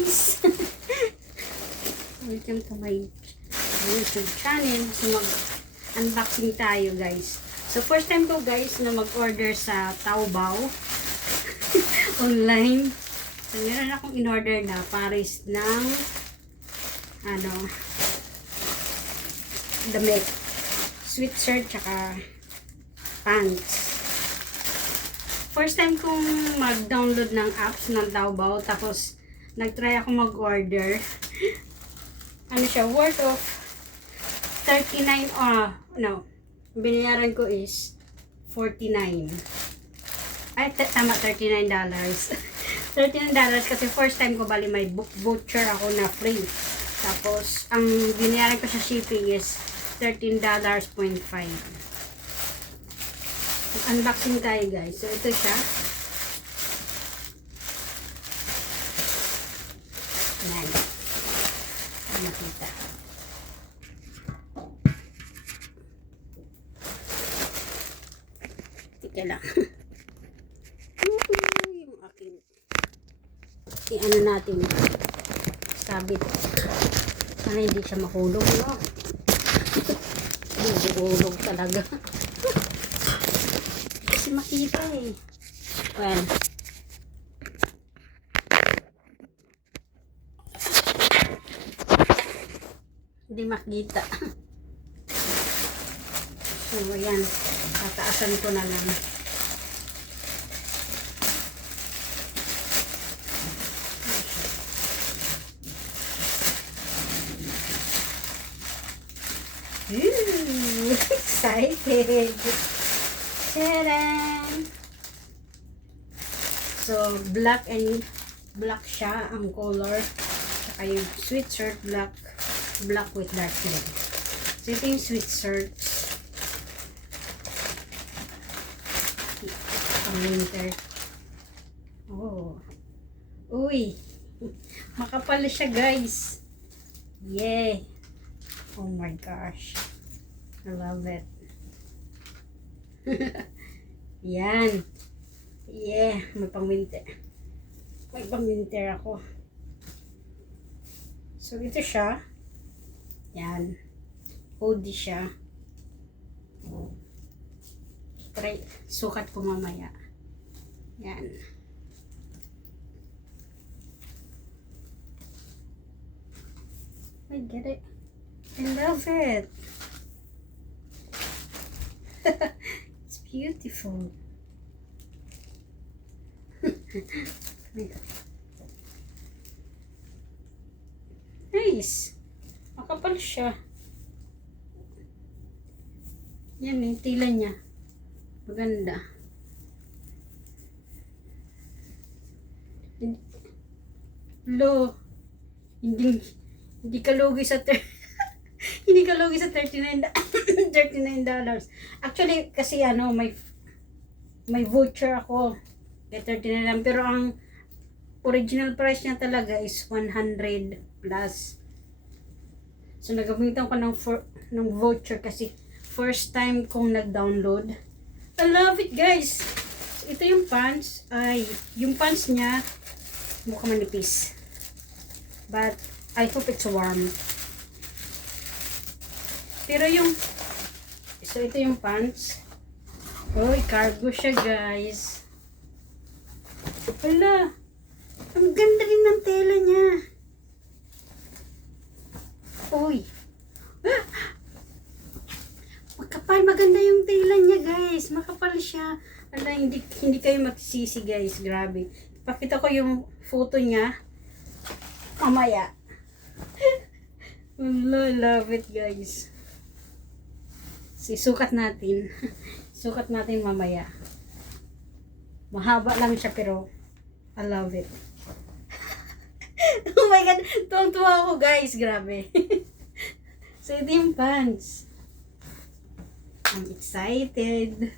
guys! Welcome to my YouTube channel. So mag-unboxing tayo guys. So first time ko guys na mag-order sa Taobao online. So meron akong in-order na pares ng damit, sweatshirt tsaka pants. First time kong mag-download ng apps ng Taobao, tapos nag-try ako mag-order. Ano siya, worth of 39, binayaran ko is 49. Ay, tama, $39. $39 kasi first time ko, bali may voucher ako na free. Tapos, ang binayaran ko sa shipping is $13.5. Unboxing tayo guys. So ito siya. Yan. Makita. Tika lang. Yung aking i-ano natin. Sabit. Sana hindi siya mahulog, no? Hindi hulog talaga. Makita eh. Well, hindi makita. So ayan, tataasan ko na lang. Excited. Tadaan! So, black siya ang color. Saka yung sweatshirt, black with dark red. So, ito yung sweatshirt. Pang winter. Oh. Uy! Makapal siya, guys. Yeah! Oh my gosh. I love it. Yan. Yeah, may pang-winter. May pang-winter ako. So, ito siya. Yan. Hoodie siya. Try, sukat ko mamaya. Yan. I get it. I love it. It's beautiful. Nice. Makapal siya. Yan yung tila niya. Maganda. Lo. Hindi ka lugi sa hindi ka lugi sa $39. Actually, kasi may voucher ako. Kaya 39 lang. Pero ang original price niya talaga is 100 plus. So, nagamitan ko ng voucher kasi first time kong nag-download. I love it, guys! So, ito yung pants. Yung pants niya mukhang manipis. But, I hope it's warm. Pero so ito yung pants. Uy, cargo siya guys. Wala. Ang ganda rin ng tela niya. Uy. Makapal, maganda yung tela niya guys. Makapal siya. Wala, hindi kayo magsisi guys. Grabe. Pakita ko yung photo niya. Mamaya. I love it guys. Sukat natin. Sukat natin mamaya. Mahaba lang siya pero I love it. Oh my god, tuwang-tuwa ako guys, grabe. So ito yung pants. I'm excited.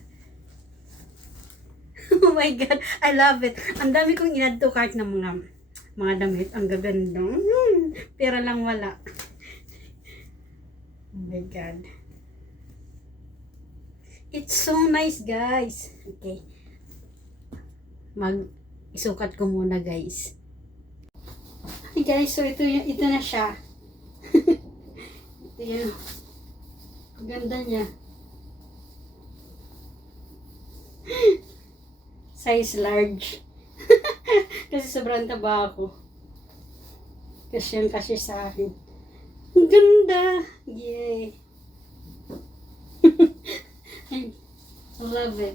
Oh my god, I love it. Ang dami kong in-add to cart ng mga damit. Ang gaganda. Pera lang wala. Oh my god. It's so nice, guys. Okay. Isukat ko muna, guys. Hey guys, so ito na siya. Ito yun. Ang ganda niya. Size large. Kasi sobrang taba ako. Kasi sa akin. Ang ganda! Yay! I love it.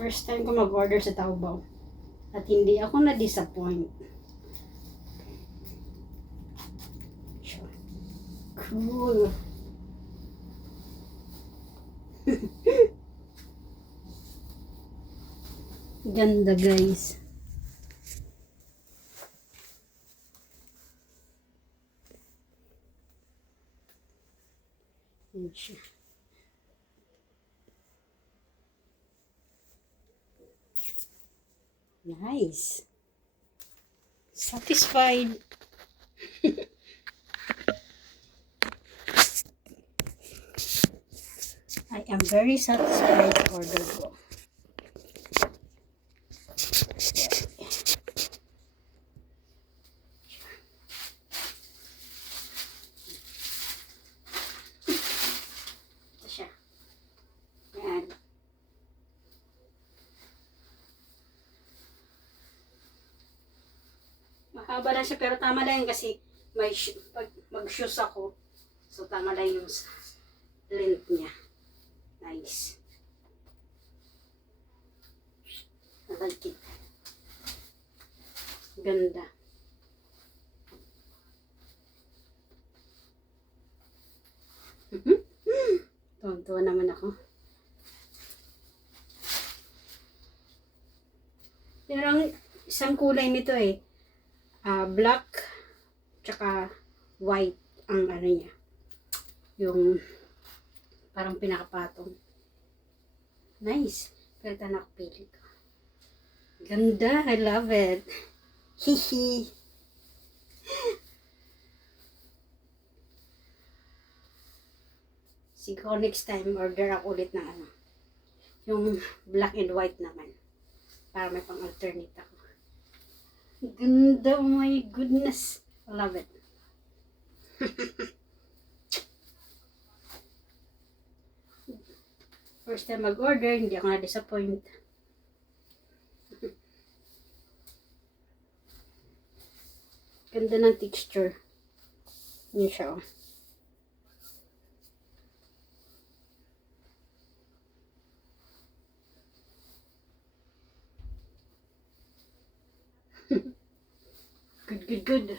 First time ko mag-order sa Taobao. At hindi ako na-disappoint. Cool. Ganda guys. Yan siya. Nice. Satisfied. I am very satisfied with the order ko. Ito siya. Yan. Mahaba na siya pero tama lang kasi pag mag-shoes ako. So tama lang yung length niya. Nice. I like it. Ganda. Tuwan-tuwa naman ako. Pero ang isang kulay nito black tsaka white ang ano niya. Yung parang pinakapatong. Nice. Pero ito nakapili ko. Ganda. I love it. Hihi. Siguro next time order ako ulit ng ano. Yung black and white naman. Para may pang-alternate ako. Ganda. Oh my goodness. I love it. First time mag-order, hindi ako na-disappoint. Ganda ng texture. Yun siya. Good.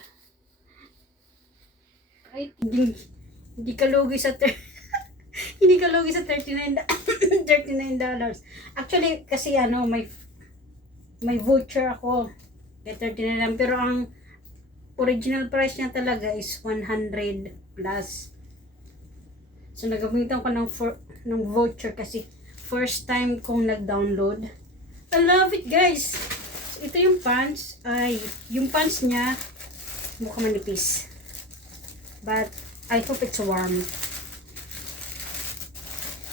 Ay, hindi ka lugi sa hindi ka lugi sa $39. Actually, kasi may voucher ako. 39 lang. Pero ang original price niya talaga is 100 plus. So, nagamitan ko ng voucher kasi first time kong nag-download. I love it, guys! So, ito yung pants. Yung pants niya mukhang manipis. But, I hope it's warm.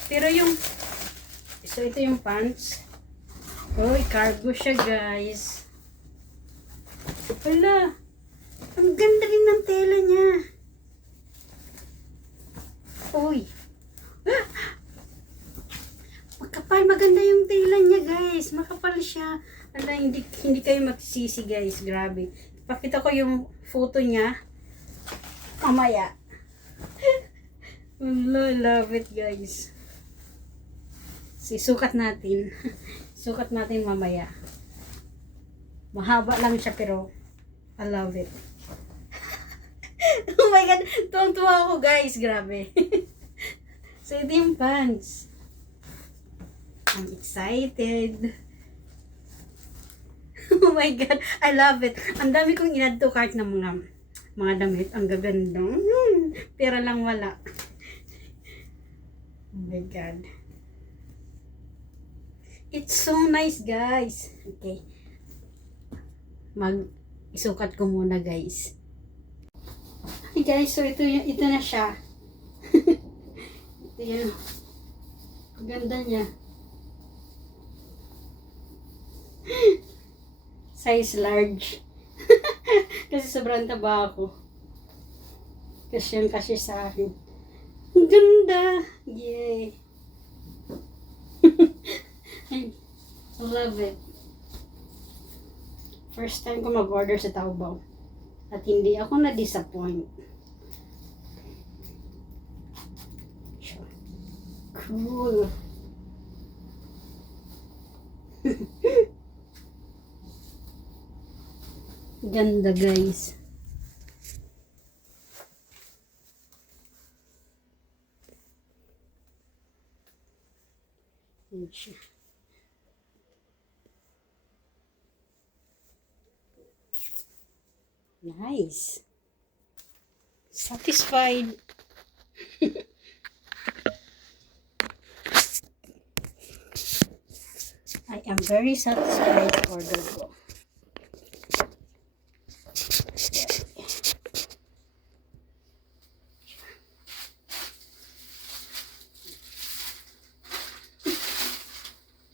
Pero ito yung pants. Uy, cargo siya, guys. Wala. Ang ganda rin ng tela niya. Uy. Ah! Makapal, maganda yung tela niya, guys. Makapal siya. Ala, hindi kayo magsisi, guys. Grabe. Pakita ko yung photo niya. Mamaya. Love it, guys. Sukat natin. Sukat natin mamaya. Mahaba lang siya pero I love it. Oh my God. Tuwang-tuwa ako, guys. Grabe. So, ito yung pants. I'm excited. Oh my God. I love it. Ang dami kong in-add to cart ng mga damit. Ang gaganda. Pera lang wala. Oh my God. It's so nice, guys. Okay. Isukat ko muna, guys. Hey guys, so ito na siya. Ito yun. Ang ganda niya. Size large. Kasi sobrang taba ako. Kasi sa akin. Ang ganda! Yay! I love it. First time ko mag-order sa Taobao. At hindi ako na-disappoint. Cool. Ganda guys. Yan siya. Nice. Satisfied. I am very satisfied sa order ko.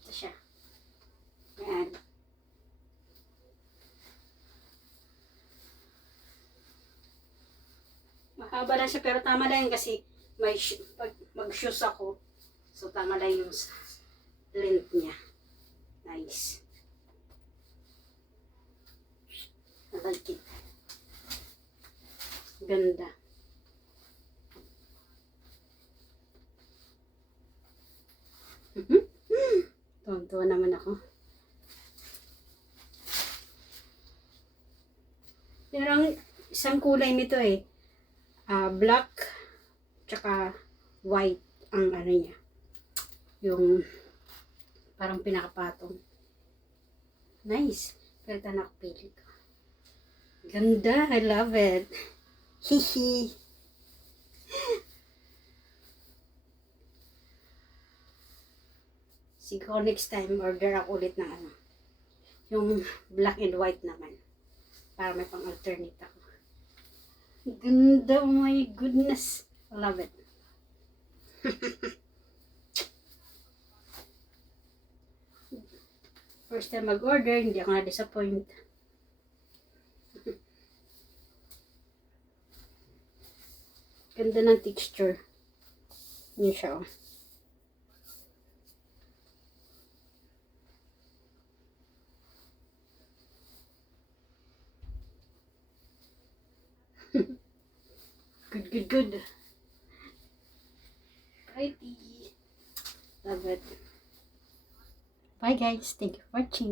Ito siya. Yan. Mahaba na siya pero tama lang kasi pag mag-shoes ako. So tama lang yung length niya. Nice. I like it. Ganda. Tuwan-tuwa naman ako. Pero ang isang kulay nito black tsaka white ang ano niya. Yung parang pinakapatong. Nice. Pero ito nakapili ko. Ganda. I love it. Hihi. Siguro next time order ako ulit ng ano. Yung black and white naman. Para may pang-alternate ako. Ganda. Oh my goodness. I love it. First time mag-order, hindi ako na-disappoint. Ganda ng texture. Yun siya, oh. Good. Pretty. Love it. Bye guys. Thank you for watching.